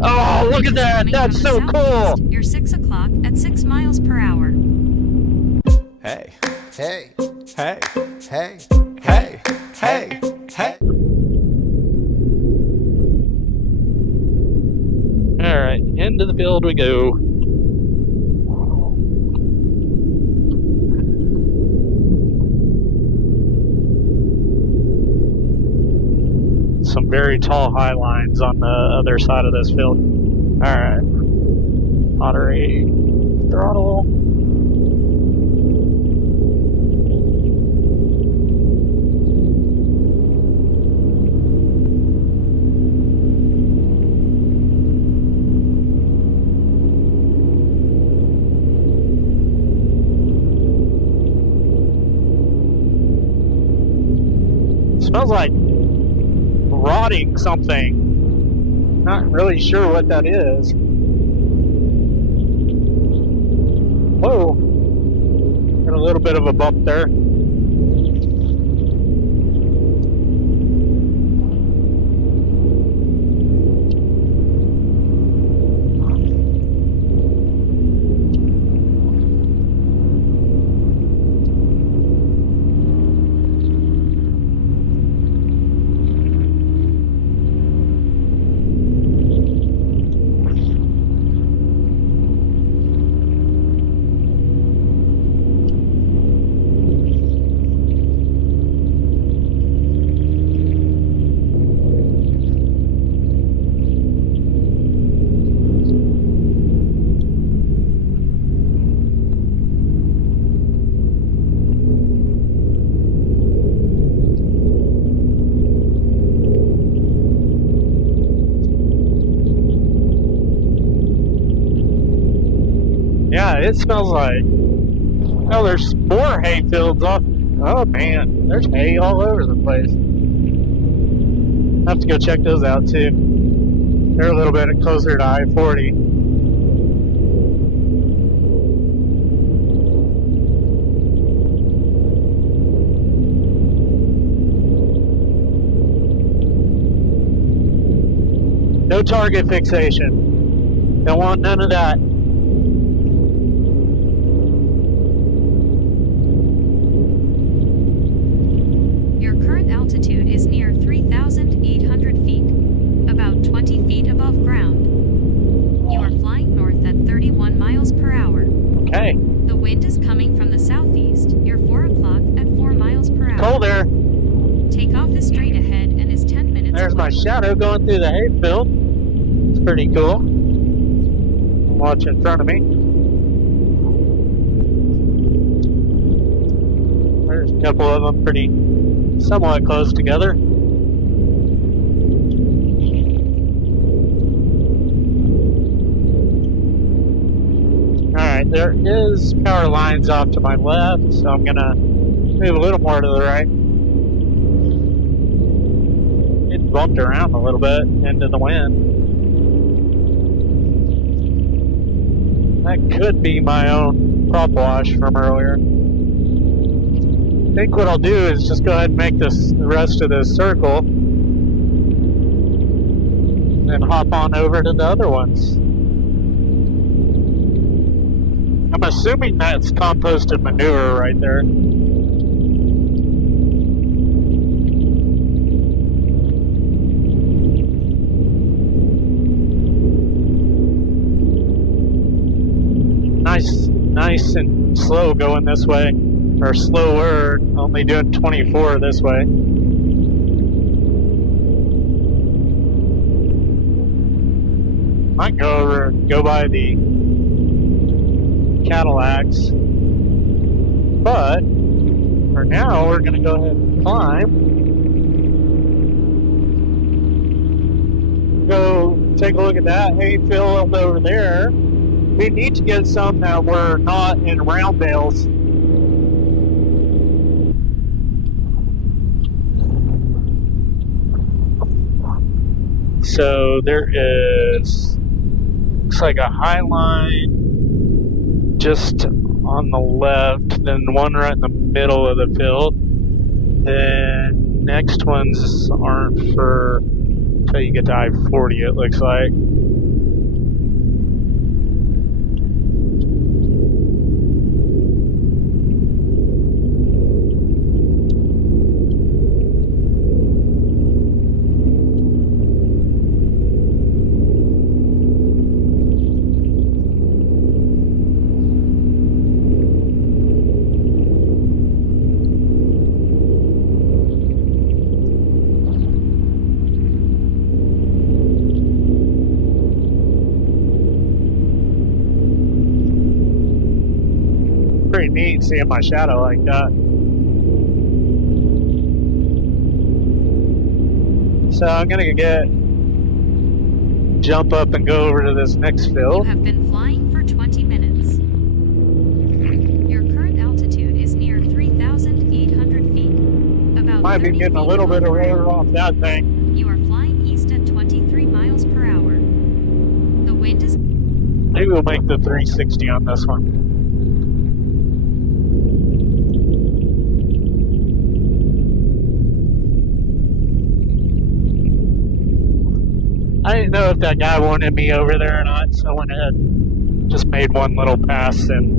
Oh, look at that! That's so cool! You're 6 o'clock at 6 miles per hour. Hey, Hey, hey, hey, hey, hey, hey. Alright, into the field we go. Some very tall high lines on the other side of this field. Alright. Moderate throttle. Smells like rotting something. Not really sure what that is. Whoa. Got a little bit of a bump there. Yeah, it smells like... Oh, there's more hay fields off. Oh, man. There's hay all over the place. I have to go check those out, too. They're a little bit closer to I-40. No target fixation. Don't want none of that. Your current altitude is near 3,800 feet, about 20 feet above ground. You are flying north at 31 miles per hour. Okay. The wind is coming from the southeast. You're 4 o'clock at 4 miles per hour. Cool there. Takeoff is straight ahead and is 10 minutes There's my away. shadow going through the hay field. It's pretty cool. Watch in front of me. There's a couple of them pretty somewhat close together. Alright, there is power lines off to my left, so I'm gonna move a little more to the right. It bumped around a little bit into the wind. That could be my own prop wash from earlier. I think what I'll do is just go ahead and make the rest of this circle and then hop on over to the other ones. I'm assuming that's composted manure right there. Nice and slow going this way, or slower, only doing 24 this way. Might go by the Cadillacs, but for now we're gonna go ahead and climb. Go take a look at that hay field over there. We need to get some that were not in round bales. So there is, looks like a high line just on the left, then one right in the middle of the field. Then next ones aren't for until you get to I-40, it looks like. neat seeing my shadow like that. So I'm gonna jump up and go over to this next You field. have been flying for 20 minutes. Your current altitude is near 3,800 feet. About Might be 30 getting a feet little bit above of rotor ground. off that thing. You are flying east at 23 miles per hour. The wind is... Maybe we'll make the 360 on this one. I didn't know if that guy wanted me over there or not, so I went ahead and just made one little pass and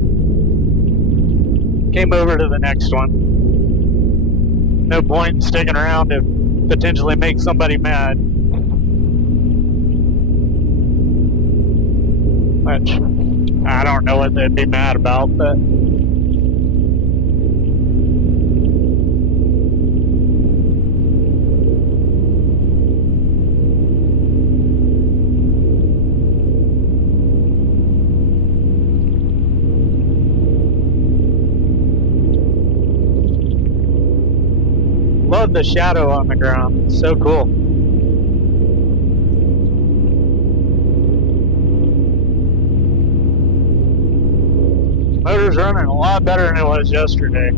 came over to the next one. No point in sticking around to potentially make somebody mad. Which, I don't know what they'd be mad about, but... Love the shadow on the ground. It's so cool. Motor's running a lot better than it was yesterday.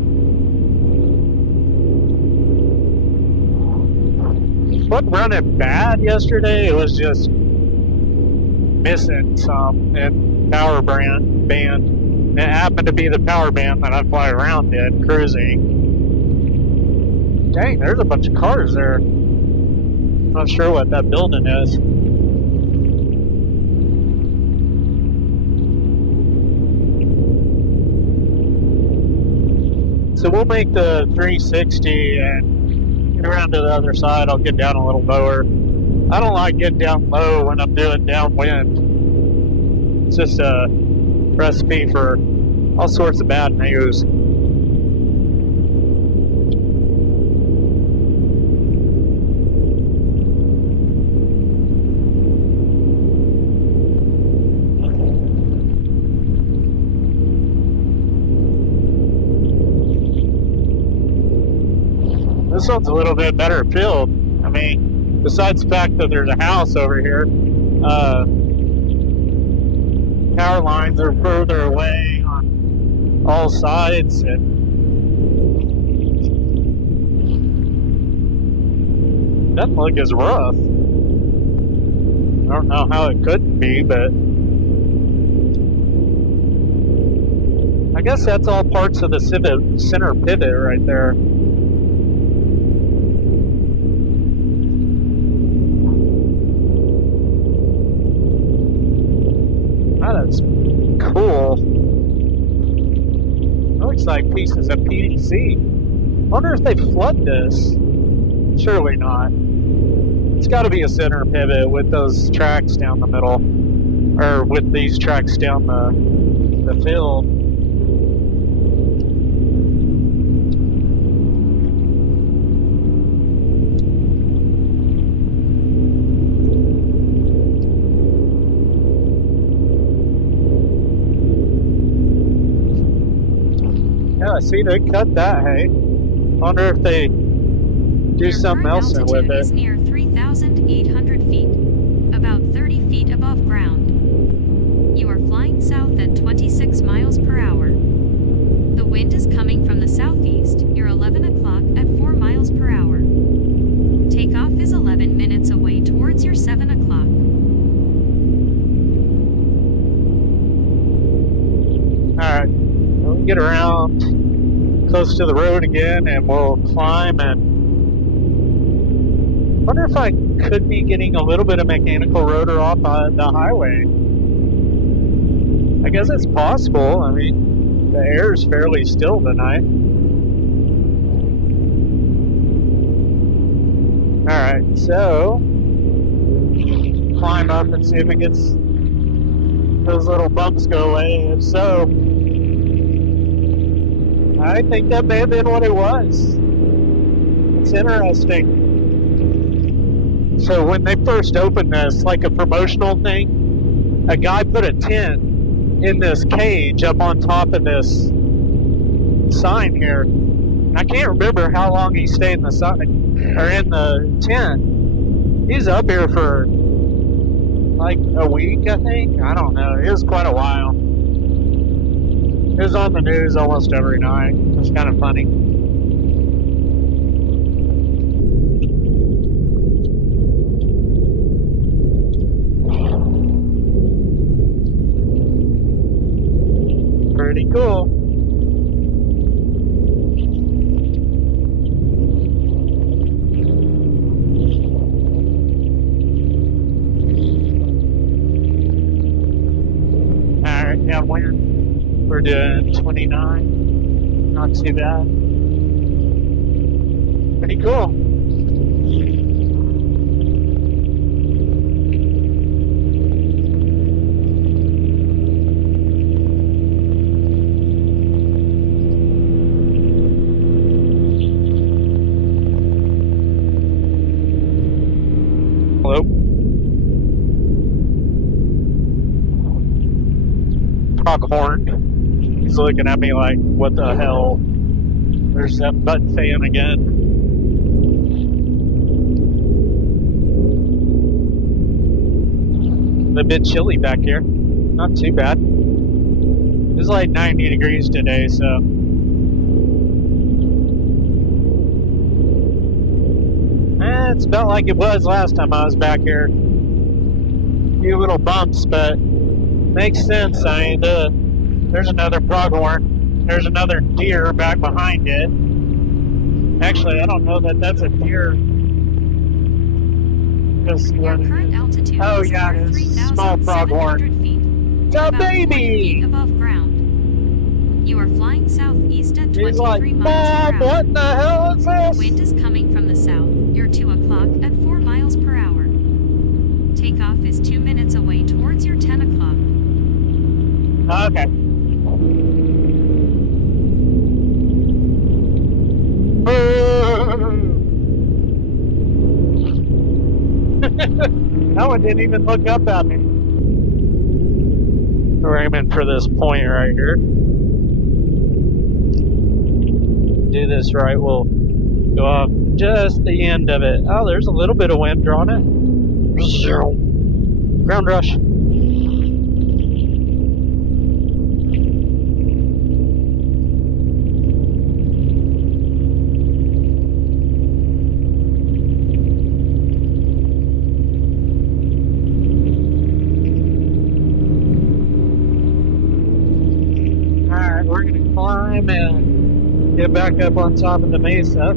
It wasn't running bad yesterday. It was just missing some in power band. It happened to be the power band that I fly around in, cruising. Dang, there's a bunch of cars there. Not sure what that building is. So we'll make the 360 and get around to the other side. I'll get down a little lower. I don't like getting down low when I'm doing downwind. It's just a recipe for all sorts of bad news. This one's a little bit better field. I mean, besides the fact that there's a house over here, power lines are further away on all sides, and doesn't look as rough. I don't know how it couldn't be, but I guess that's all parts of the center pivot right there. That's cool. It looks like pieces of PVC. Wonder if they flood this. Surely not. It's got to be a center pivot with those tracks down the middle, or with these tracks down the field. Yeah, see, they cut that hay. Wonder if they do something else with altitude it. is near 3,800 feet, about 30 feet above ground. You are flying south at 26 miles per hour. The wind is coming from the southeast. You're 11 o'clock at 4 miles per hour. Takeoff is 11 minutes away towards your 7 o'clock. Alright, we'll get around close to the road again and we'll climb. And wonder if I could be getting a little bit of mechanical rotor off on the highway. I guess it's possible. I mean, the air is fairly still tonight. Alright, so climb up and see if it gets those little bumps go away. If so, I think that may have been what it was. It's interesting. So when they first opened this, like a promotional thing, a guy put a tent in this cage up on top of this sign here. I can't remember how long he stayed in the sign or in the tent. He's up here for like a week, I think. I don't know. It was quite a while. It was on the news almost every night. It was kind of funny. Pretty cool. Alright, downwind. We're doing 29. Not too bad. Pretty cool. Hello? Pronghorn. He's looking at me like, what the hell? There's that butt fan again. A bit chilly back here. Not too bad. It's like 90 degrees today, so. It's about like it was last time I was back here. A few little bumps, but makes sense. I mean, there's another pronghorn. There's another deer back behind it. Actually, I don't know that that's a deer. Your current altitude is yeah, over it's small 3,700 pronghorn. feet. It's a About 40 baby! feet above ground. You are flying southeast at 23 He's like, miles Mom, per hour. what the hell is this? Wind is coming from the south. You're 2 o'clock at 4 miles per hour. Takeoff is 2 minutes away towards your 10 o'clock. Okay. That one didn't even look up at me. We're aiming for this point right here. Do this right, we'll go off just the end of it. Oh, there's a little bit of wind drawing it. Ground rush. Alright, we're gonna climb and get back up on top of the mesa.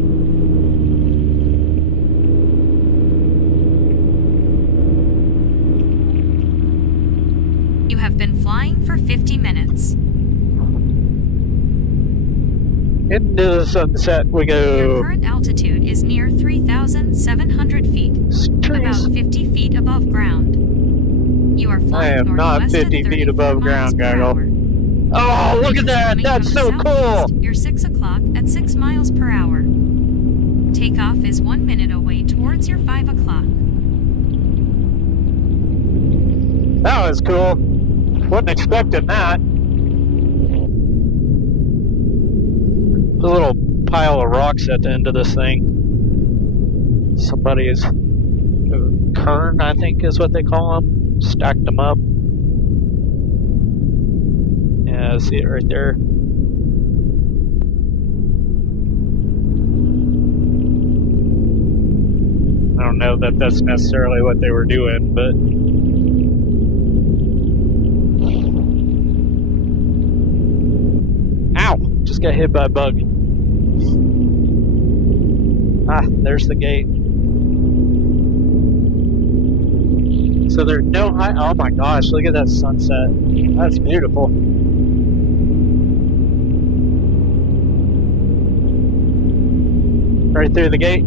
You have been flying for 50 minutes. Into the sunset we Your go. current altitude is near 3,700 feet. About 50 feet above ground. You are I flying am not northwest 50 at feet 34 above miles ground, per Gaggle. hour. Oh, look Wind at is that! coming That's from so the cool! southeast. You're 6 o'clock at 6 miles per hour. Takeoff is 1 minute away towards your 5 o'clock. That was cool. Wasn't expecting that. There's a little pile of rocks at the end of this thing. Somebody's kern, I think is what they call them. Stacked them up. Yeah, I see it right there. I don't know that that's necessarily what they were doing, but ow! Just got hit by a bug. Ah, there's the gate. So there's no high. Oh my gosh, look at that sunset. That's beautiful. Right through the gate.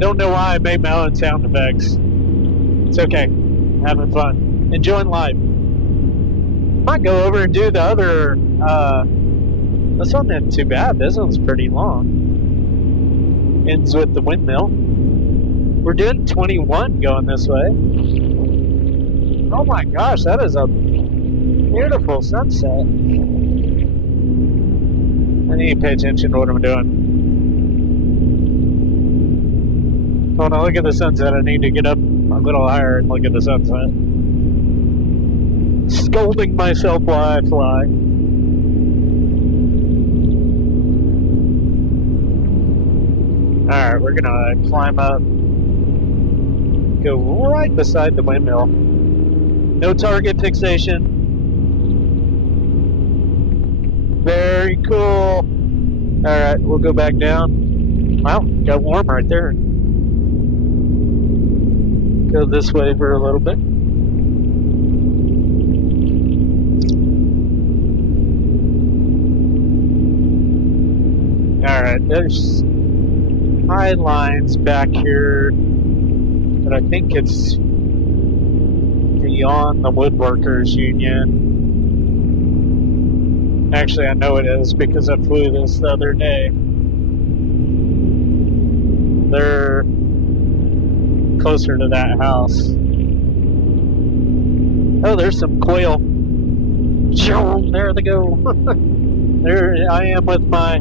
Don't know why I made my own sound effects. It's okay. Having fun. Enjoying life. Might go over and do the other. This one isn't too bad. This one's pretty long. Ends with the windmill. We're doing 21 going this way. Oh my gosh, that is a beautiful sunset. I need to pay attention to what I'm doing. When I look at the sunset, I need to get up a little higher and look at the sunset. Scolding myself while I fly. Alright, we're gonna climb up. Go right beside the windmill. No target fixation. Very cool. Alright, we'll go back down. Wow, got warm right there. Go this way for a little bit. Alright, there's high lines back here, but I think it's beyond the Woodworkers Union. Actually, I know it is because I flew this the other day. They're closer to that house. Oh, there's some quail. There they go. There I am with my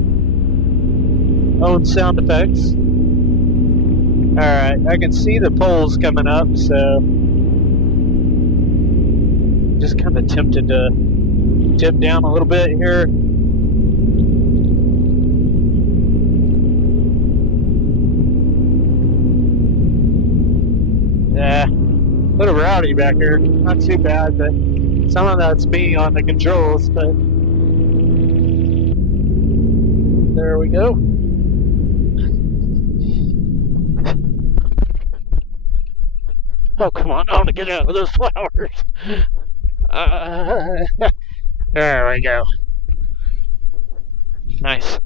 own sound effects. Alright, I can see the poles coming up, so just kind of tempted to dip down a little bit here. Yeah, a little rowdy back here. Not too bad, but some of that's me on the controls, but there we go. Oh, come on, I want to get out of those flowers. There we go. Nice.